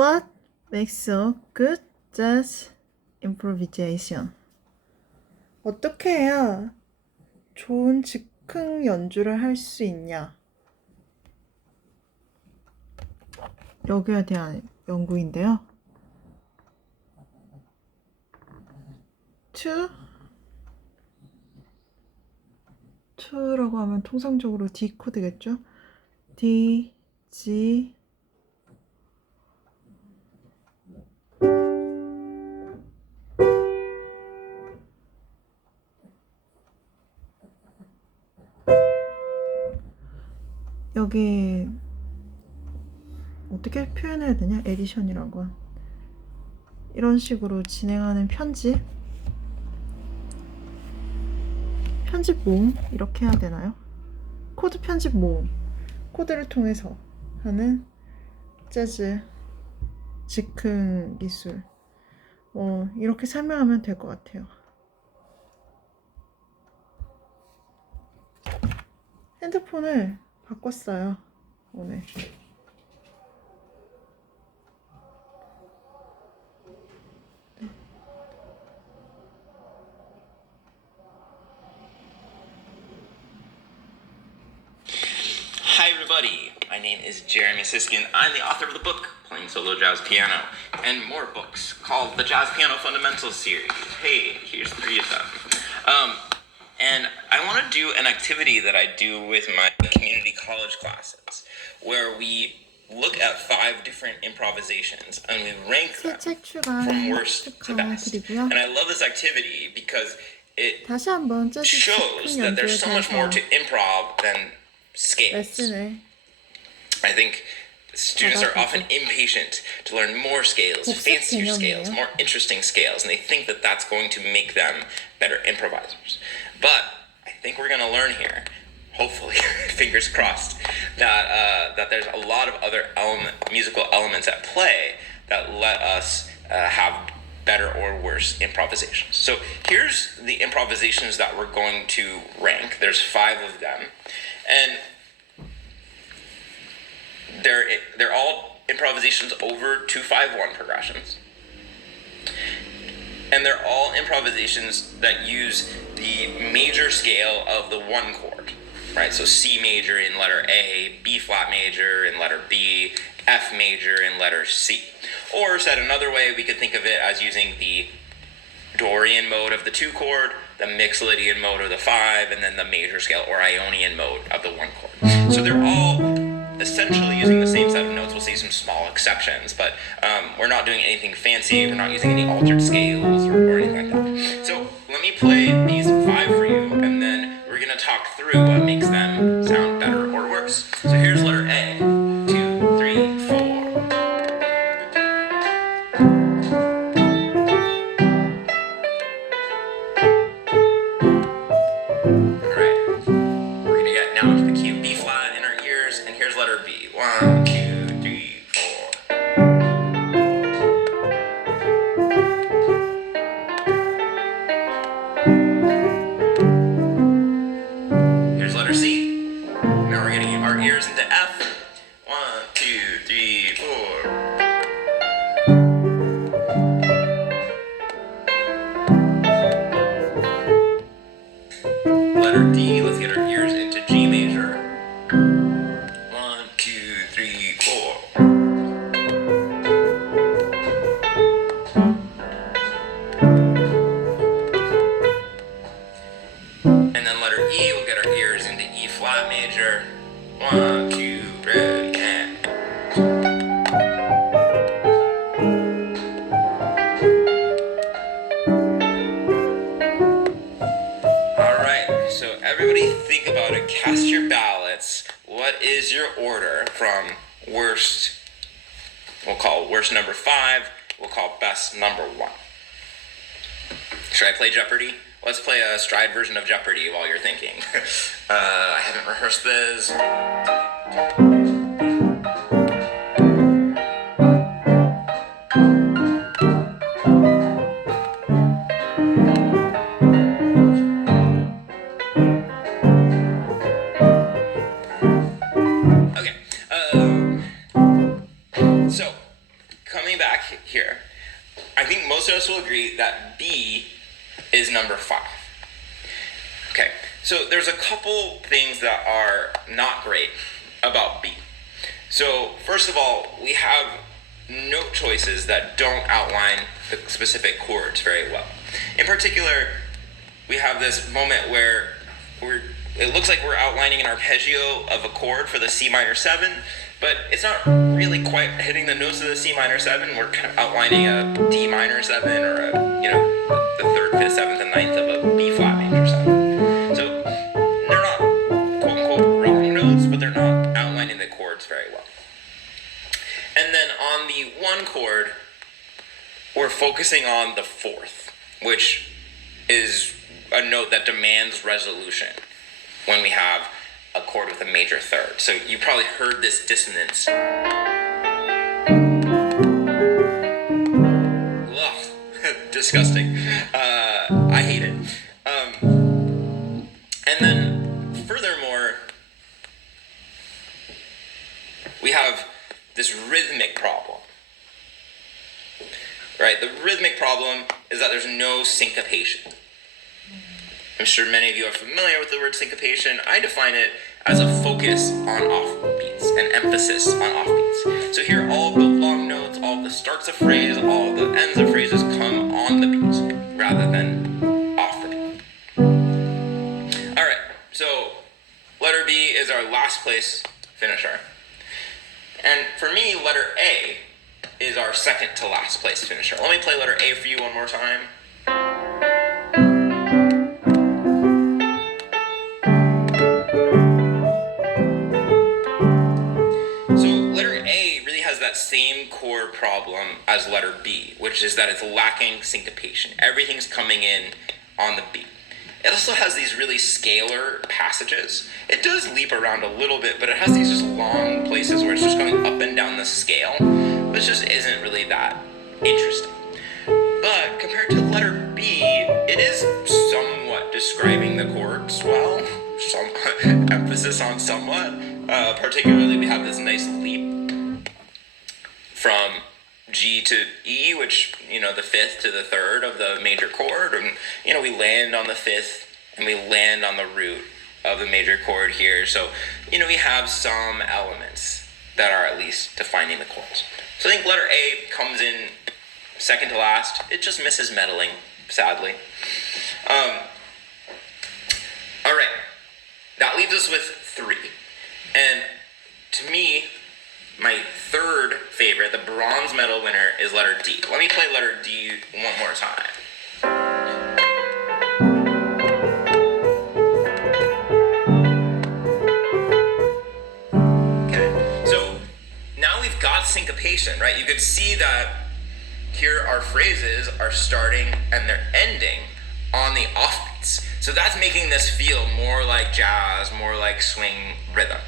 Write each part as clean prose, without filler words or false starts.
What makes a good jazz improvisation? 어떻게 해야 좋은 즉흥 연주를 할 수 있냐? 여기에 대한 연구인데요. to라고 하면 통상적으로 D 코드겠죠? D, G, 여기 어떻게 표현해야 되냐? 에디션이라고 이런 식으로 진행하는 편집 모음 이렇게 해야 되나요? 코드 편집 모음 코드를 통해서 하는 재즈 즉흥 기술 이렇게 설명하면 될 것 같아요. 핸드폰을 바꿨어요 오늘. Hi everybody, my name is Jeremy Siskin. I'm the author of the book, Playing Solo Jazz Piano, and more books called the Jazz Piano Fundamentals series. Hey, here's 3 of them. And I want to do an activity that I do with my community college classes, where we look at 5 different improvisations and we rank them from worst to best. And I love this activity because it shows that there's so much more to improv than scales. I think students are often impatient to learn more scales, fancier scales, more interesting scales, and they think that that's going to make them better improvisers. But I think we're going to learn here, hopefully, fingers crossed, that there's a lot of other musical elements at play that let us have better or worse improvisations. So here's the improvisations that we're going to rank. There's 5 of them. And they're all improvisations over 2-5-1 progressions. And they're all improvisations that use the major scale of the 1 chord, right? So C major in letter A, B flat major in letter B, F major in letter C. Or said another way, we could think of it as using the Dorian mode of the 2 chord, the Mixolydian mode of the 5, and then the major scale or Ionian mode of the 1 chord. So they're all essentially using the same set of notes. We'll see some small exceptions, but we're not doing anything fancy. We're not using any altered scales or anything like that. So let me play these 5 for you, and then we're going to talk through what makes them sound better or worse. So here's letter A. 2, 3, 4. Now into the key B flat in our ears, and here's letter B. 1, 2, 3, 4. Here's letter C. Now we're getting our ears into F. 1, 2, 3, 4. Letter D, let's get our ears into G major. 1, 2, 3, 4. And then letter E, we'll get our ears into E flat major. 1, 2, 3, and. Alright, so everybody think about it, cast your ballots. What is your order from worst, we'll call worst number 5, we'll call best number 1. Should I play Jeopardy? Let's play a stride version of Jeopardy while you're thinking. I haven't rehearsed this. Okay. So, coming back here, I think most of us will agree that B is number 5. Okay, so there's a couple things that are not great about B. So first of all, we have note choices that don't outline the specific chords very well. In particular, we have this moment where it looks like we're outlining an arpeggio of a chord for the C minor 7, but it's not really quite hitting the notes of the C minor 7. We're kind of outlining a D minor 7 or the 3rd, 5th, 7th, and 9th of a B flat major 7. So they're not quote unquote wrong notes, but they're not outlining the chords very well. And then on the 1 chord, we're focusing on the 4th, which is a note that demands resolution when we have a chord with a major 3rd. So you probably heard this dissonance. Ugh, disgusting. I hate it. And then furthermore, we have this rhythmic problem. Right? The rhythmic problem is that there's no syncopation. I'm sure many of you are familiar with the word syncopation. I define it as a focus on offbeats, an emphasis on offbeats. So here, all of the long notes, all of the starts of phrase, all of the ends of phrases come on the beat rather than off the beat. All right, so letter B is our last place finisher. And for me, letter A is our second to last place finisher. Let me play letter A for you one more time. That same chord problem as letter B, which is that it's lacking syncopation. Everything's coming in on the beat. It also has these really scalar passages. It does leap around a little bit, but it has these just long places where it's just going up and down the scale, which just isn't really that interesting. But compared to letter B, it is somewhat describing the chords well. Some emphasis on somewhat. Particularly, we have this nice leap from G to E, which, the 5th to the 3rd of the major chord. And, we land on the 5th and we land on the root of the major chord here. So, we have some elements that are at least defining the chords. So I think letter A comes in second to last. It just misses meddling, sadly. All right. That leaves us with 3. And to me, my third favorite, the bronze medal winner, is letter D. Let me play letter D one more time. Okay, so now we've got syncopation, right? You could see that here our phrases are starting and they're ending on the offbeats. So that's making this feel more like jazz, more like swing rhythm.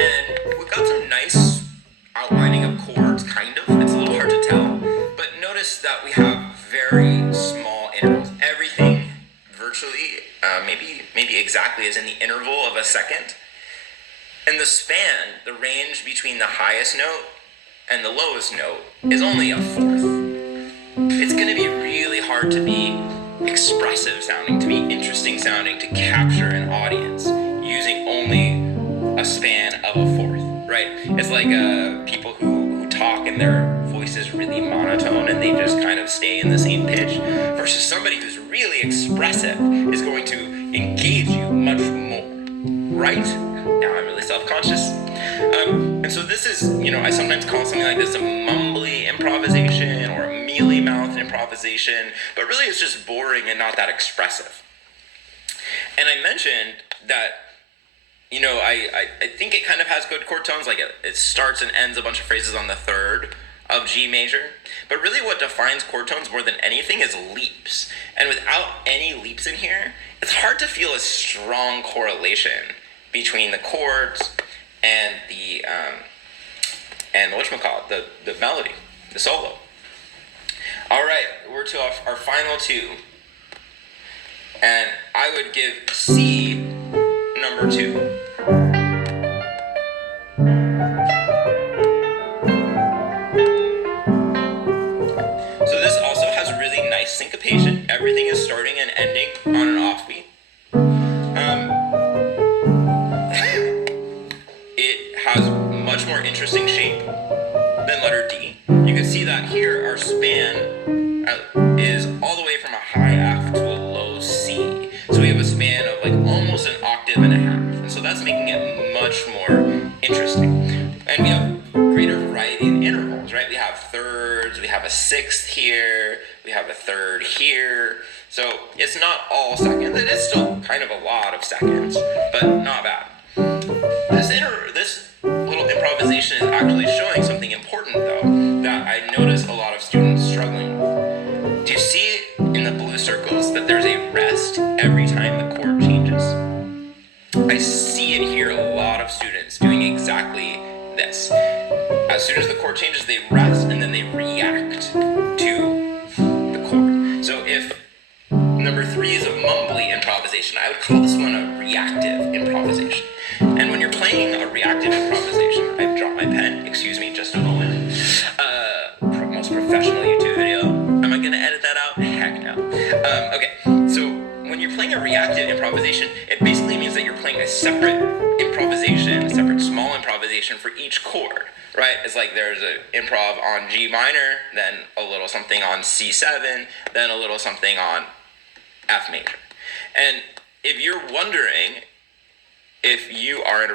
And we've got some nice outlining of chords, kind of. It's a little hard to tell. But notice that we have very small intervals. Everything virtually, maybe exactly, is in the interval of a second. And the span, the range between the highest note and the lowest note, is only a 4th. It's going to be really hard to be expressive sounding, to be interesting sounding, to capture an audience using only a span of a 4th, right? It's like people who talk and their voice is really monotone and they just kind of stay in the same pitch, versus somebody who's really expressive is going to engage you much more, right? Now I'm really self-conscious. And so this is, I sometimes call something like this a mumbly improvisation or a mealy-mouthed improvisation, but really it's just boring and not that expressive. And I mentioned that I think it kind of has good chord tones, like it starts and ends a bunch of phrases on the 3rd of G major. But really what defines chord tones more than anything is leaps. And without any leaps in here, it's hard to feel a strong correlation between the chords and the melody, the solo. All right, we're to our final 2. And I would give C number 2. everything is starting and ending on an offbeat. It has much more interesting shape than letter D. You can see that here our span is all the way from a high F to a low C. So we have a span of like almost an octave and a half. And so that's making it much more interesting. And we have greater variety in intervals, right? We have thirds, we have a sixth here, we have a third here. So it's not all seconds. It is still kind of a lot of seconds, but not bad. This little improvisation is actually showing something important, though, that I notice a lot of students struggling with. Do you see in the blue circles that there's a rest every time the chord changes? I see it here, a lot of students doing exactly this. As soon as the chord changes, they rest and then they react to the chord. So if number 3 is a mumbly improvisation, I would call this one a reactive improvisation. And when you're playing a reactive improvisation, I've dropped my pen, excuse me just a moment. Most professional YouTube video. Am I gonna edit that out? Heck no. Okay, so when you're playing a reactive improvisation, it basically means that you're playing a separate improvisation, a separate small improvisation for each chord, right? It's like there's an improv on G minor, then a little something on C7, then a little something on F major. And if you're wondering if you are in a